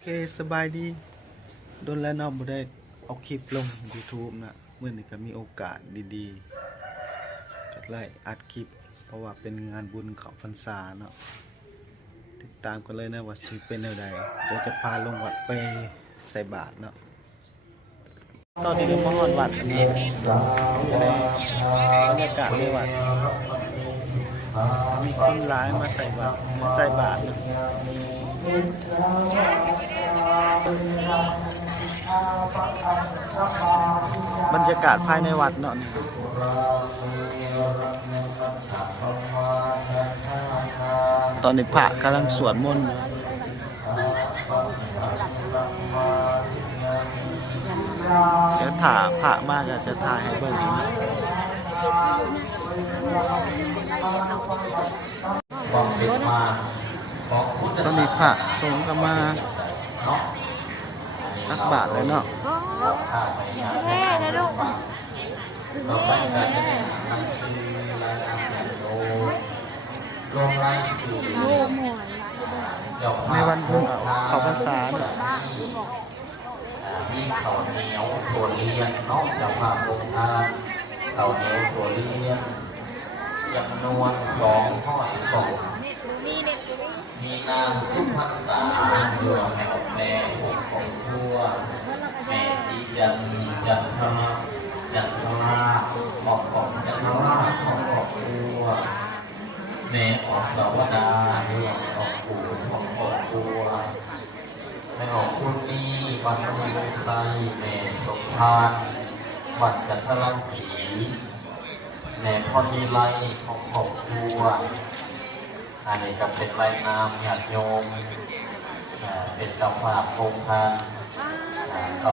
โอเคสบายดีโดนแล้วเนาะบ่ได้เอาคลิปลง YouTube นะมื้อนี้ก็มีโอกาสดีๆก็เลยอัดคลิปเพราะว่าเป็นงานบุญเข้าพรรษาเนาะติดตามกันเลยนะว่าสิเป็นแนวใดเดี๋ยวจะพาลงวัดไปใส่บาตรเนาะตอนนี้ก็มาฮอดวัดนี่จะได้บรรยากาศในวัดมีคนหลายมาใส่บาตรเนาะบรรยากาศภายในวัดเนาะตอนนี้พระกำลังสวดมนต์เดี๋ยวถ่าพระมากจะถ่ายให้เบิ่งอีกนะตอนนี้พระสงฆ์ก็มาตักบาตรเลยเนาะแม่นะลูกในวันบุญเข้าพรรษาเนี่ยมีข้าวเหนียวถั่วเลียนนอกจากภาพลงทานข้าวเหนียวถั่วเลียนจำนวน202มีนางทุกพรรษาดวงแม่ของทั่วแม่ที่จันทราของจันทราของครอบครัวแม่ออกสาวดาดวงของปู่ของครอบครัวแม่ออกคุณมีวัดมีวงไตแม่สมภารวัดจันทรังสีแม่พรมีไลของครอบครัวอันนี้ก็เป็นรายนามญาติโยมเป็นเจ้าภาพโครงการ